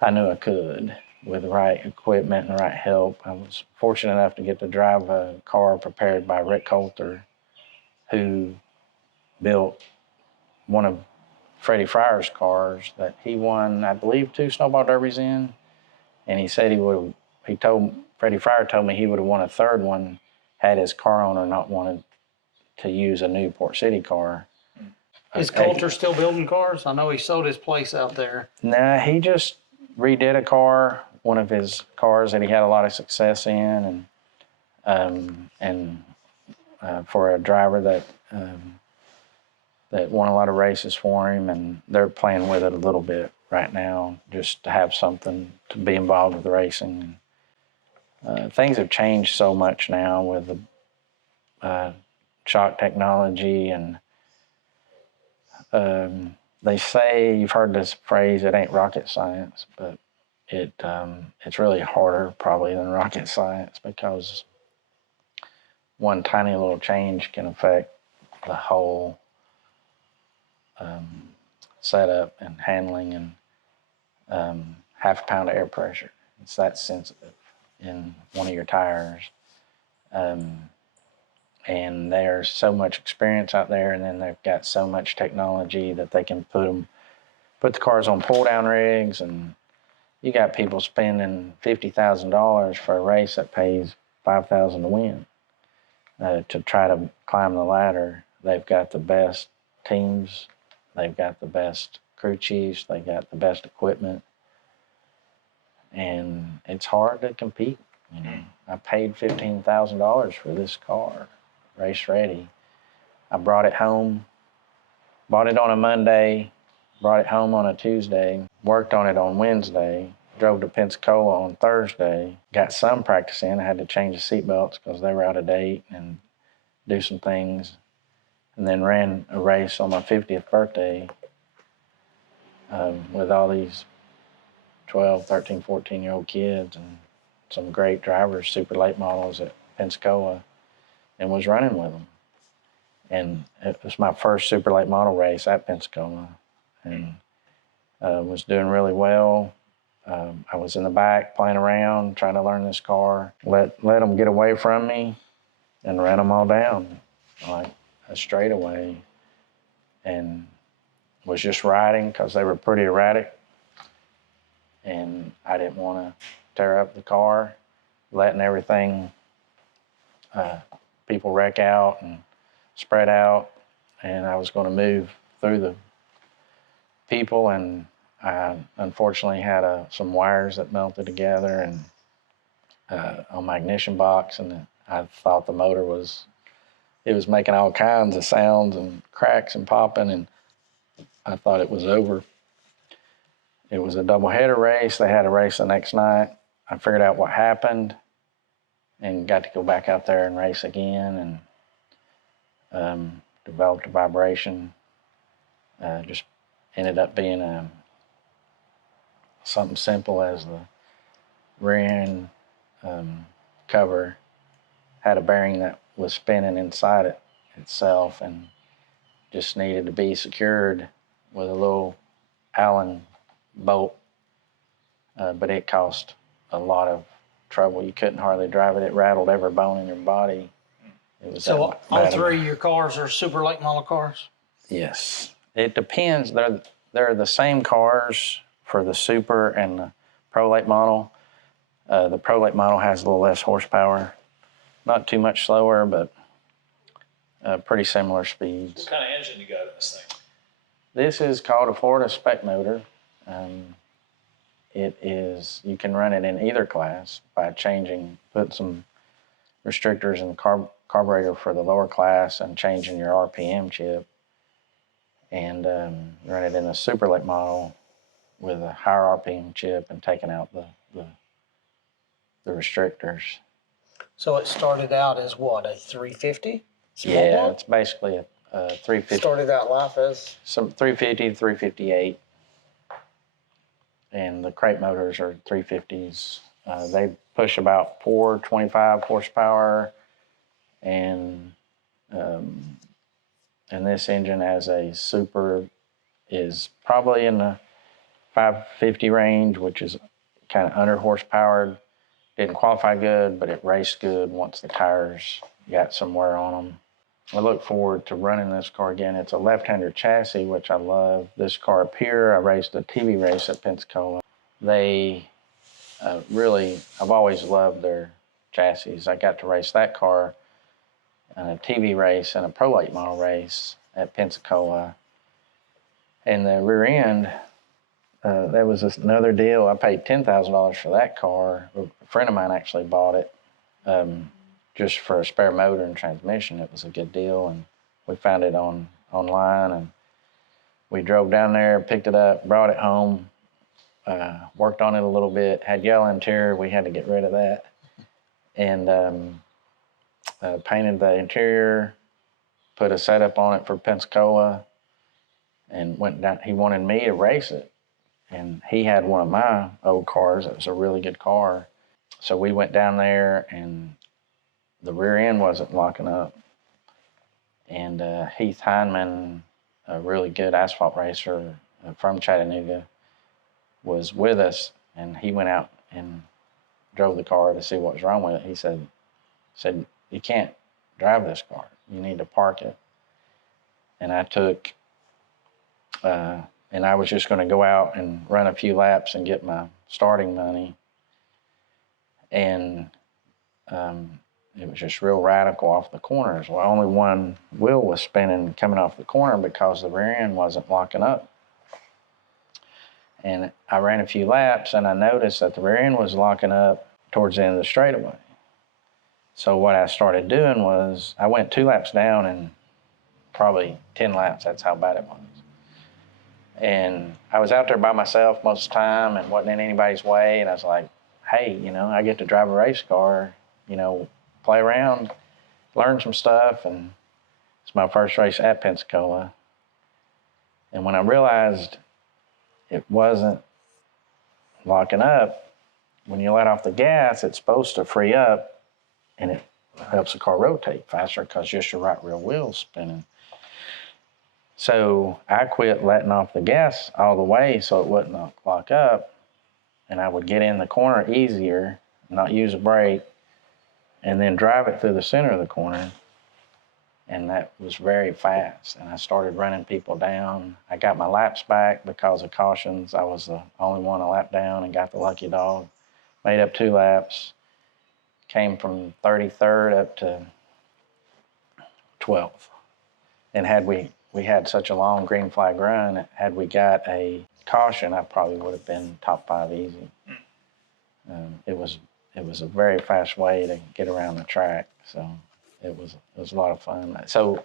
I knew I could with the right equipment and the right help. I was fortunate enough to get to drive a car prepared by Rick Coulter, who built one of Freddie Fryer's cars that he won, I believe, 2 Snowball Derbies in. And he said Freddie Fryer told me he would have won a third one had his car owner not wanted to use a new Port City car. Is Coulter still building cars? I know he sold his place out there. Nah, he just redid a car, one of his cars that he had a lot of success in, and for a driver that won a lot of races for him, and they're playing with it a little bit right now, just to have something to be involved with racing. Things have changed so much now with the shock technology, and they say, you've heard this phrase, it ain't rocket science, but it's really harder probably than rocket science, because one tiny little change can affect the whole setup and handling, and half a pound of air pressure. It's that sensitive in one of your tires. And there's so much experience out there, and then they've got so much technology that they can put the cars on pull-down rigs, and you got people spending $50,000 for a race that pays $5,000 to win to try to climb the ladder. They've got the best teams, they've got the best crew chiefs, they got the best equipment, and it's hard to compete. You know, I paid $15,000 for this car, race ready. I brought it home, bought it on a Monday, brought it home on a Tuesday, worked on it on Wednesday, drove to Pensacola on Thursday, got some practice in. I had to change the seat belts because they were out of date and do some things, and then ran a race on my 50th birthday with all these 12, 13, 14-year-old kids and some great drivers, super late models at Pensacola, and was running with them. And it was my first super late model race at Pensacola, and was doing really well. I was in the back playing around, trying to learn this car, let them get away from me, and ran them all down like a straightaway, and was just riding because they were pretty erratic, and I didn't want to tear up the car, letting everything, people wreck out and spread out, and I was going to move through the people, and I unfortunately had some wires that melted together and on my ignition box, and I thought the motor was making all kinds of sounds and cracks and popping, and I thought it was over. It was a doubleheader race. They had a race the next night. I figured out what happened and got to go back out there and race again, and developed a vibration. Just ended up being something simple as the rear end cover had a bearing that was spinning inside it itself and just needed to be secured with a little Allen bolt, but it cost a lot of trouble. You couldn't hardly drive it. It rattled every bone in your body. It was so all three of your cars are super late model cars? Yes. It depends. They're the same cars for the Super and the Pro Late model. The Pro Late model has a little less horsepower. Not too much slower, but pretty similar speeds. What kind of engine you got in this thing? This is called a Florida Spec motor. you can run it in either class by put some restrictors in the carburetor for the lower class and changing your RPM chip, and run it in the super late model with a higher RPM chip and taking out the restrictors. So it started out as what, a 350? Yeah, block? it's basically a 350. Started out life as? Some 350 to 358. And the crate motors are 350s. They push about 425 horsepower, and this engine as a super is probably in the 550 range, which is kind of under horsepowered. Didn't qualify good, but it raced good once the tires got some wear on them. I look forward to running this car again. It's a left-hander chassis, which I love. This car up here, I raced a TV race at Pensacola. They I've always loved their chassis. I got to race that car in a TV race and a Pro Late model race at Pensacola. And the rear end, that was another deal. I paid $10,000 for that car. A friend of mine actually bought it just for a spare motor and transmission. It was a good deal, and we found it online, and we drove down there, picked it up, brought it home, worked on it a little bit, had yellow interior. We had to get rid of that, and painted the interior, put a setup on it for Pensacola, and went down. He wanted me to race it, and he had one of my old cars. It was a really good car. So we went down there, and the rear end wasn't locking up. And Heath Heineman, a really good asphalt racer from Chattanooga, was with us, and he went out and drove the car to see what was wrong with it. He said, "You can't drive this car. You need to park it." And I took, and I was just going to go out and run a few laps and get my starting money. And it was just real radical off the corners. Well, only one wheel was spinning coming off the corner because the rear end wasn't locking up. And I ran a few laps, and I noticed that the rear end was locking up towards the end of the straightaway. So what I started doing was I went 2 laps down in probably 10 laps. That's how bad it was. And I was out there by myself most of the time and wasn't in anybody's way. And I was like, hey, I get to drive a race car, play around, learn some stuff. And it's my first race at Pensacola. And when I realized it wasn't locking up, when you let off the gas, it's supposed to free up, and it helps the car rotate faster because just your right rear wheel's spinning. So I quit letting off the gas all the way so it wouldn't lock up, and I would get in the corner easier, not use a brake, and then drive it through the center of the corner. And that was very fast. And I started running people down. I got my laps back because of cautions. I was the only one a lap down and got the lucky dog. Made up 2 laps. Came from 33rd up to 12th. And had we had such a long green flag run, had we got a caution, I probably would have been top 5 easy. It was a very fast way to get around the track. So it was a lot of fun. So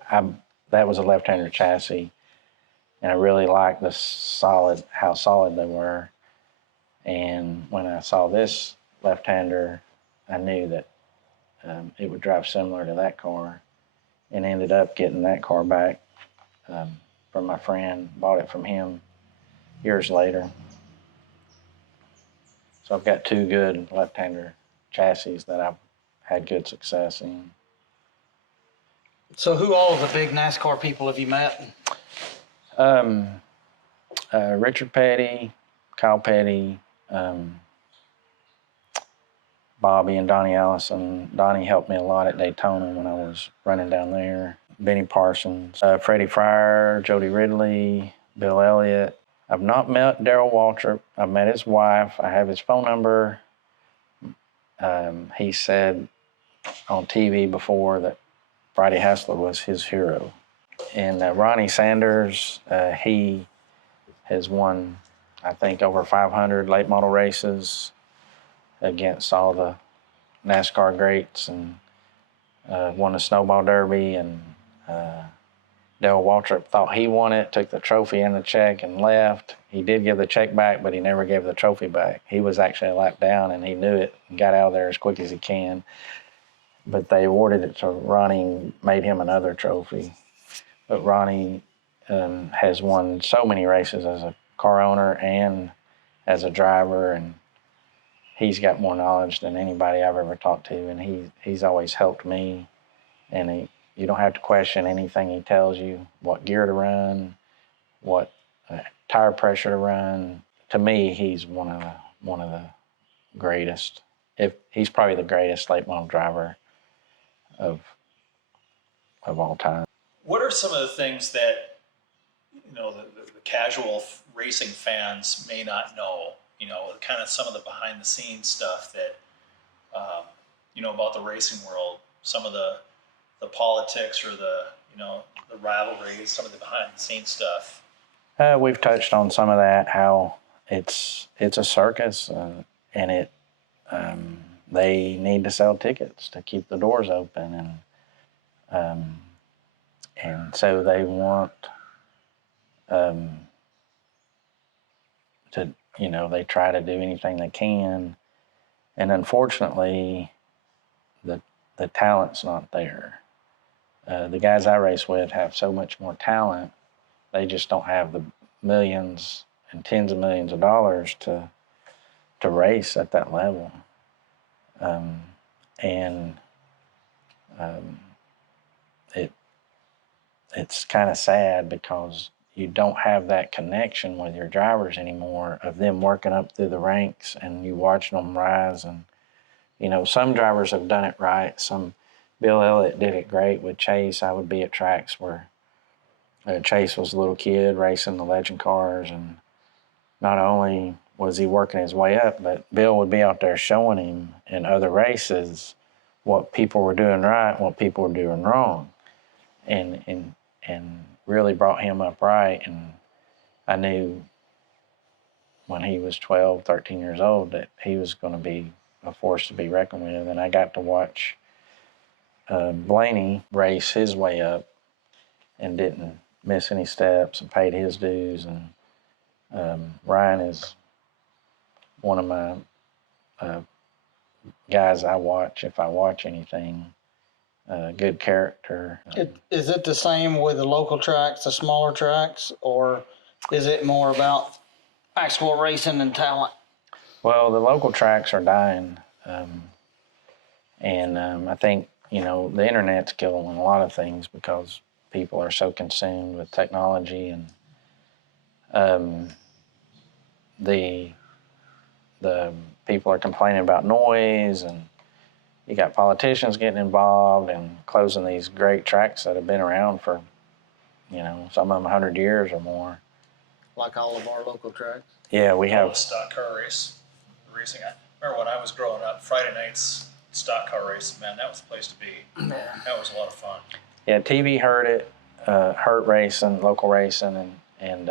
that was a left-hander chassis, and I really liked how solid they were. And when I saw this left-hander, I knew that it would drive similar to that car, and ended up getting that car back from my friend. Bought it from him years later. So I've got 2 good left-hander chassis that I've had good success in. So who all of the big NASCAR people have you met? Richard Petty, Kyle Petty, Bobby and Donnie Allison. Donnie helped me a lot at Daytona when I was running down there. Benny Parsons, Freddie Fryer, Jody Ridley, Bill Elliott. I've not met Darrell Waltrip. I've met his wife. I have his phone number. He said on TV before that Friday Hassler was his hero. And Ronnie Sanders, he has won I think, over 500 late model races against all the NASCAR greats, and won the Snowball Derby. And Dale Waltrip thought he won it, took the trophy and the check and left. He did give the check back, but he never gave the trophy back. He was actually a lap down, and he knew it and got out of there as quick as he can. But they awarded it to Ronnie, made him another trophy. But Ronnie has won so many races as a car owner and as a driver, and he's got more knowledge than anybody I've ever talked to, and he's always helped me. And you don't have to question anything he tells you, what gear to run, what tire pressure to run. To me, he's one of the greatest. He's probably the greatest late model driver of all time. What are some of the things that, you know, the casual racing fans may not know? You know, kind of some of the behind the scenes stuff that, you know, about the racing world, some of the politics or the rivalries, some of the behind the scenes stuff. We've touched on some of that, how it's a circus, and they need to sell tickets to keep the doors open, and so they want to, you know, they try to do anything they can, and unfortunately, the talent's not there. The guys I race with have so much more talent. They just don't have the millions and tens of millions of dollars to race at that level. It's kind of sad because you don't have that connection with your drivers anymore, of them working up through the ranks and you watching them rise. And, you know, some drivers have done it right. Bill Elliott did it great with Chase. I would be at tracks where Chase was a little kid racing the Legend cars, and not only was he working his way up, but Bill would be out there showing him in other races what people were doing right, what people were doing wrong, and really brought him up right. And I knew when he was 12, 13 years old that he was going to be a force to be reckoned with. And I got to watch Blaney race his way up and didn't miss any steps and paid his dues. And Ryan is one of my guys I watch if I watch anything. Good character. Is it the same with the local tracks, the smaller tracks, or is it more about actual racing and talent? Well, the local tracks are dying. And I think, you know, the internet's killing a lot of things because people are so consumed with technology, and the people are complaining about noise, and you got politicians getting involved and closing these great tracks that have been around for, you know, some of them 100 years or more. Like all of our local tracks? Yeah, we have. Stock car racing. I remember when I was growing up, Friday nights, stock car racing, man, that was the place to be. Yeah. That was a lot of fun. Yeah, TV heard it, hurt racing, local racing, and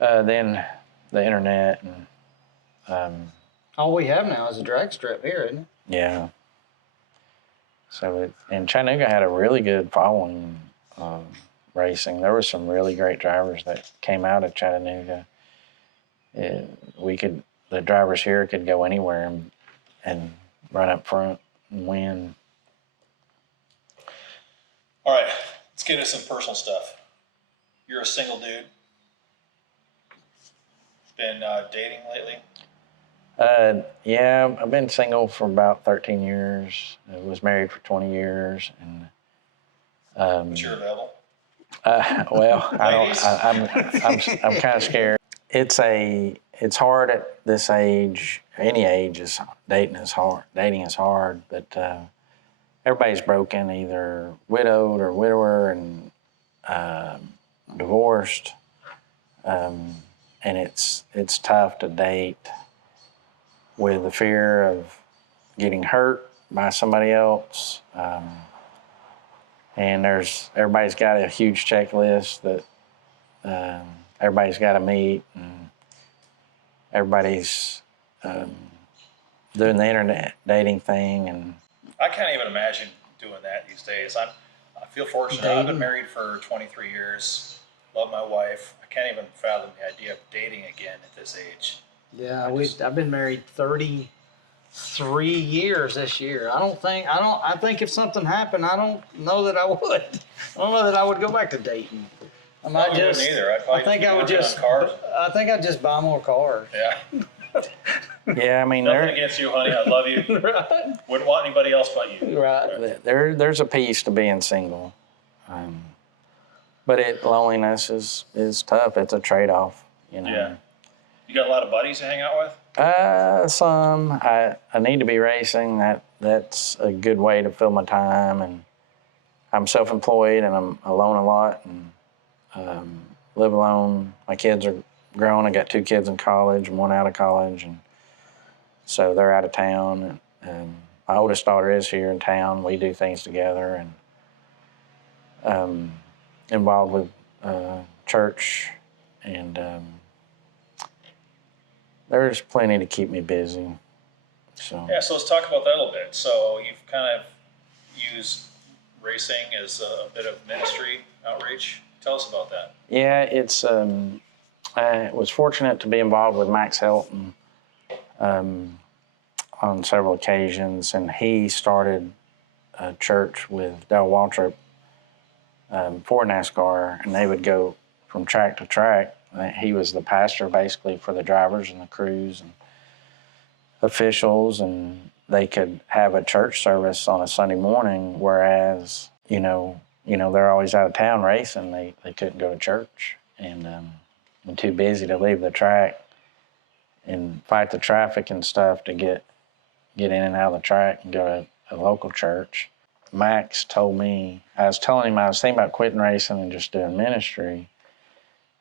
then the internet. And all we have now is a drag strip here, isn't it? yeah. So and Chattanooga had a really good following racing. There were some really great drivers that came out of Chattanooga. The drivers here could go anywhere and run up front and win. All right, let's get into some personal stuff. You're a single dude. Been dating lately? Yeah, I've been single for about 13 years. I was married for 20 years, and But you're available? well, I'm kind of scared. It's hard at this age. Any age is dating is hard, but everybody's broken, either widowed or widower, and divorced, and it's tough to date with the fear of getting hurt by somebody else. And everybody's got a huge checklist that everybody's got to meet, and everybody's doing the internet dating thing, and I can't even imagine doing that these days. I feel fortunate. I've been married for 23 years. Love my wife. I can't even fathom the idea of dating again at this age. Yeah, I've been married 33 years this year. I think if something happened, I don't know that I would. I don't know that I would go back to dating. I might just. Either. I think I would just. I think I'd just buy more cars. Yeah. yeah, I mean, Nothing against you, honey. I love you. Right. Wouldn't want anybody else but you. Right. there's a piece to being single, but loneliness is tough. It's a trade-off, you know. Yeah. You got a lot of buddies to hang out with? Some. I need to be racing. That's a good way to fill my time, and I'm self-employed and I'm alone a lot, and live alone. My kids are grown. I got 2 kids in college and 1 out of college, and so they're out of town. And my oldest daughter is here in town. We do things together, and involved with church, and there's plenty to keep me busy. So let's talk about that a little bit. So you've kind of used racing as a bit of ministry outreach. Tell us about that. Yeah, it's I was fortunate to be involved with Max Helton on several occasions, and he started a church with Dale Waltrip for NASCAR, and they would go from track to track. He was the pastor basically for the drivers and the crews and officials, and they could have a church service on a Sunday morning, whereas, you know, they're always out of town racing. They couldn't go to church, and too busy to leave the track and fight the traffic and stuff to get in and out of the track and go to a local church. Max told me, I was telling him I was thinking about quitting racing and just doing ministry.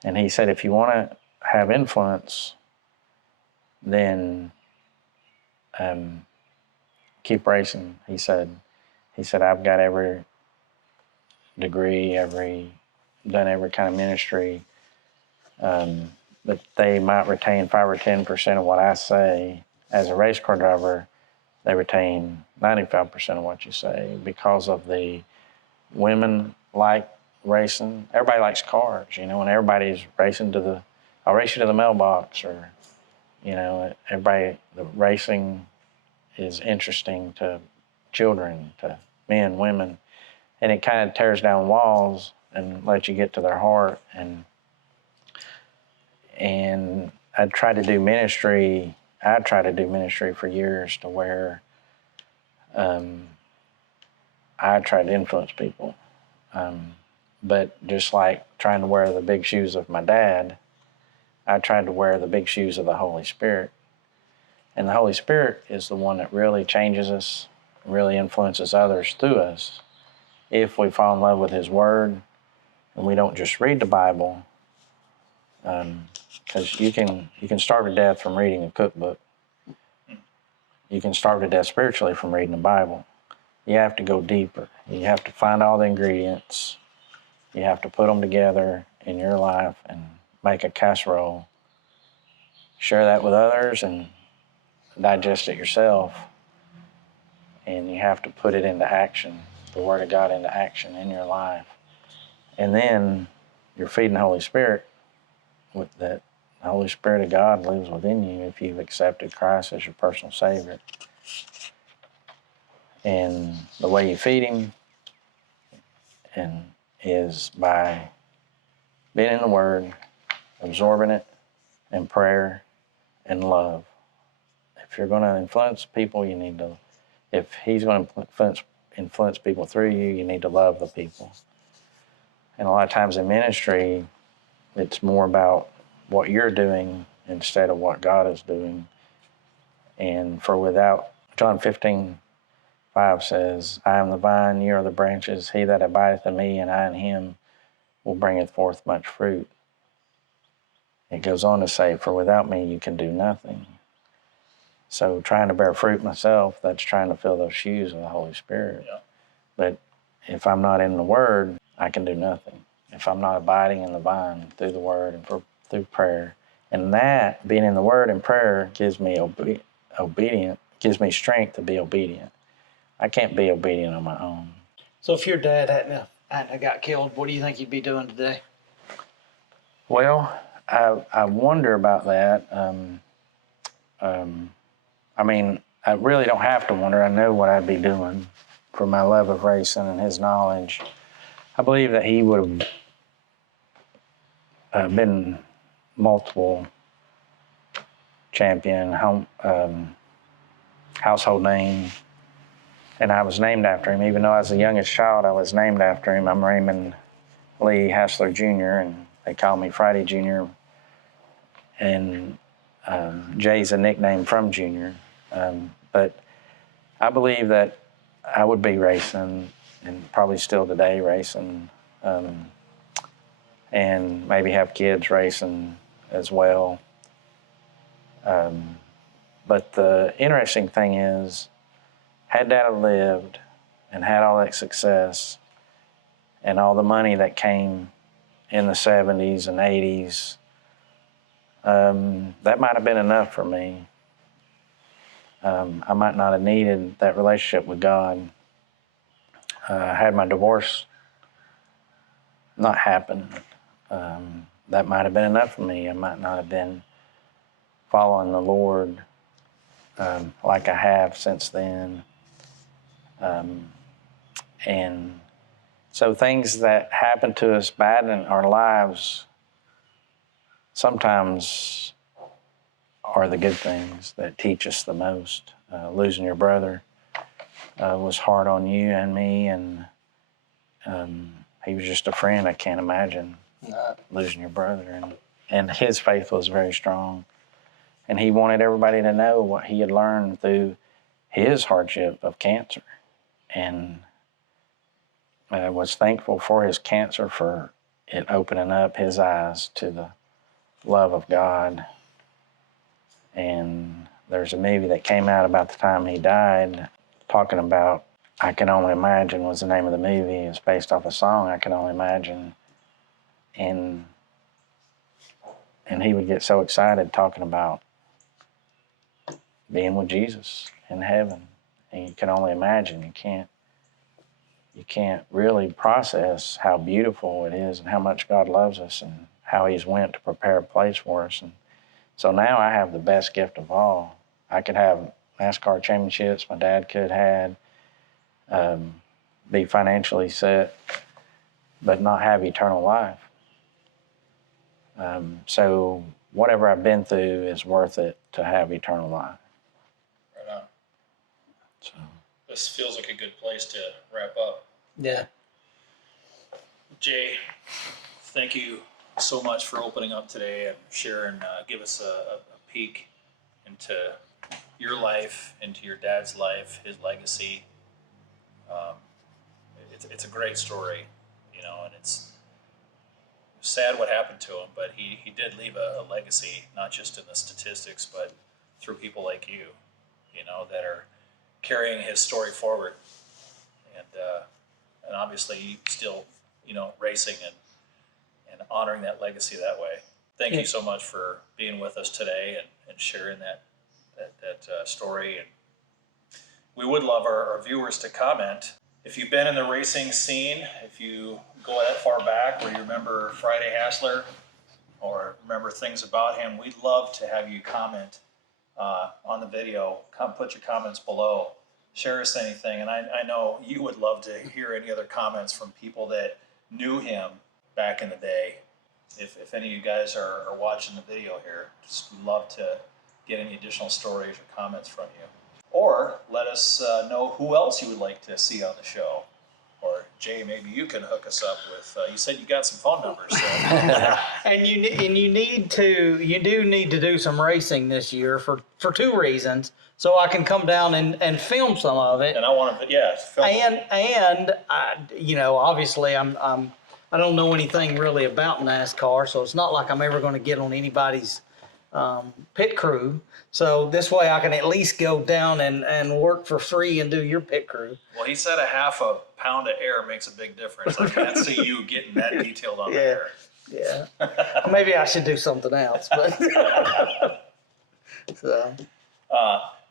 And he said, if you want to have influence, then keep racing. He said, I've got every degree, done every kind of ministry, but they might retain 5 or 10% of what I say. As a race car driver, they retain 95% of what you say because of the women like racing. Everybody likes cars, and everybody's racing I'll race you to the mailbox, or, the racing is interesting to children, to men, women, and it kind of tears down walls and lets you get to their heart. And I tried to do ministry for years to where I tried to influence people. But just like trying to wear the big shoes of my dad, I tried to wear the big shoes of the Holy Spirit. And the Holy Spirit is the one that really changes us, really influences others through us, if we fall in love with His Word and we don't just read the Bible. Because you can starve to death from reading a cookbook. You can starve to death spiritually from reading the Bible. You have to go deeper. You have to find all the ingredients. You have to put them together in your life and make a casserole. Share that with others and digest it yourself. And you have to put it into action, the Word of God into action in your life. And then you're feeding the Holy Spirit with that. The Holy Spirit of God lives within you if you've accepted Christ as your personal Savior. And the way you feed Him is by being in the Word, absorbing it, and prayer and love. If you're going to influence people, if He's going to influence people through you, you need to love the people. And a lot of times in ministry, it's more about what you're doing instead of what God is doing. And John 15:5 says, I am the vine, ye are the branches. He that abideth in me, and I in him, will bringeth forth much fruit. It goes on to say, for without me you can do nothing. So trying to bear fruit myself, that's trying to fill those shoes of the Holy Spirit. Yeah. But if I'm not in the Word, I can do nothing. if I'm not abiding in the vine through the Word and through prayer. And that, being in the Word and prayer, gives me gives me strength to be obedient. I can't be obedient on my own. So if your dad hadn't got killed, what do you think you'd be doing today? Well, I wonder about that. I mean, I really don't have to wonder. I know what I'd be doing for my love of racing and his knowledge. I believe that he would have been multiple champion, household name, and I was named after him. Even though I was the youngest child, I was named after him. I'm Raymond Lee Hassler Jr., and they call me Friday Jr., and Jay's a nickname from Junior. But I believe that I would be racing, and probably still today racing, and maybe have kids racing as well. But the interesting thing is, had Dad lived and had all that success and all the money that came in the 70s and 80s, that might have been enough for me. I might not have needed that relationship with God. Had my divorce not happened, that might have been enough for me. I might not have been following the Lord like I have since then. And so things that happen to us bad in our lives sometimes are the good things that teach us the most. Losing your brother was hard on you and me, and he was just a friend. I can't imagine losing your brother. And his faith was very strong. And he wanted everybody to know what he had learned through his hardship of cancer. And I was thankful for his cancer, for it opening up his eyes to the love of God. And there's a movie that came out about the time he died, talking about I Can Only Imagine was the name of the movie. It's based off a song, I Can Only Imagine. And he would get so excited talking about being with Jesus in heaven. And you can only imagine. You can't really process how beautiful it is and how much God loves us and how he's went to prepare a place for us. And so now I have the best gift of all. I could have NASCAR championships my dad could have had, be financially set, but not have eternal life. So whatever I've been through is worth it to have eternal life. Right on. So This feels like a good place to wrap up. Yeah. Jay, thank you so much for opening up today and sharing, give us a peek into your life, into your dad's life, his legacy. It's a great story, you know, and it's sad what happened to him, but he did leave a legacy, not just in the statistics, but through people like you know, that are carrying his story forward. And obviously you still, you know, racing and honoring that legacy that way. Thank you so much for being with us today and sharing that story. And we would love our viewers to comment. If you've been in the racing scene, if you go that far back where you remember Friday Hassler or remember things about him, we'd love to have you comment on the video. Put your comments below. Share us anything. And I know you would love to hear any other comments from people that knew him back in the day. If any of you guys are watching the video here, just love to get any additional stories or comments from you. Or let us know who else you would like to see on the show. Or Jay, maybe you can hook us up with. You said you got some phone numbers. So. And you do need to do some racing this year for two reasons. So I can come down and film some of it. And I want to, film. And you know, obviously I don't know anything really about NASCAR, so it's not like I'm ever going to get on anybody's pit crew. So this way I can at least go down and work for free and do your pit crew. Well, he said a half a pound of air makes a big difference. I can't see you getting that detailed on the air. Yeah. Maybe I should do something else, but so.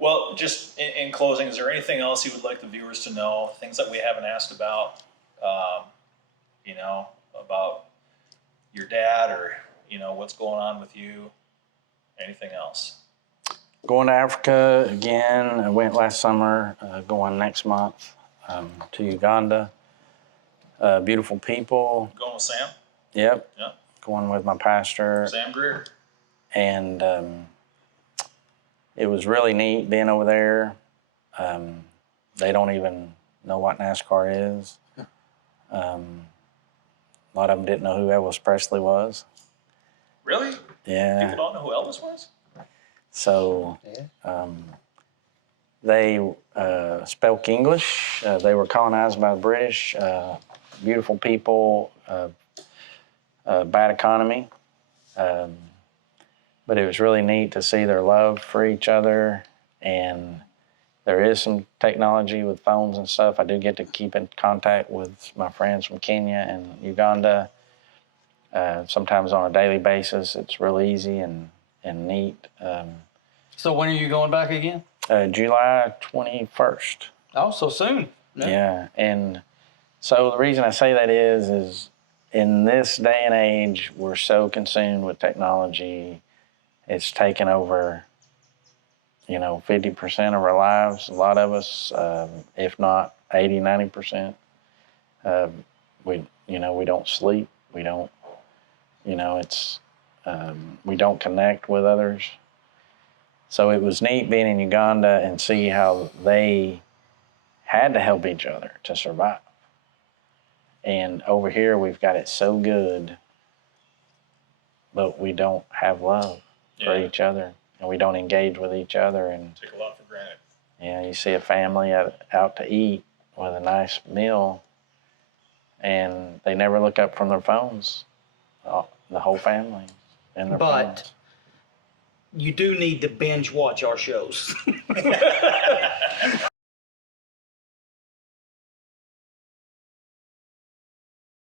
Well, just in closing, is there anything else you would like the viewers to know? Things that we haven't asked about, about your dad, or what's going on with you? Anything else? Going to Africa again. I went last summer. Going next month to Uganda. Beautiful people. Going with Sam? Yep. Yep. Going with my pastor. Sam Greer. And it was really neat being over there. They don't even know what NASCAR is. A lot of them didn't know who Elvis Presley was. Really? Yeah. People don't know who Elvis was? So they spoke English. They were colonized by the British. Beautiful people, bad economy. But it was really neat to see their love for each other. And there is some technology with phones and stuff. I do get to keep in contact with my friends from Kenya and Uganda. Sometimes on a daily basis. It's real easy and neat. So when are you going back again? July 21st. Oh, so soon. Yeah. And so the reason I say that is in this day and age, we're so consumed with technology. It's taken over, 50% of our lives. A lot of us, if not 80, 90%. We don't sleep. We don't, we don't connect with others. So it was neat being in Uganda and see how they had to help each other to survive. And over here, we've got it so good, but we don't have love for each other, and we don't engage with each other. And take a lot for granted. Yeah, you see a family out to eat with a nice meal, and they never look up from their phones. The whole family and their phones. You do need to binge watch our shows.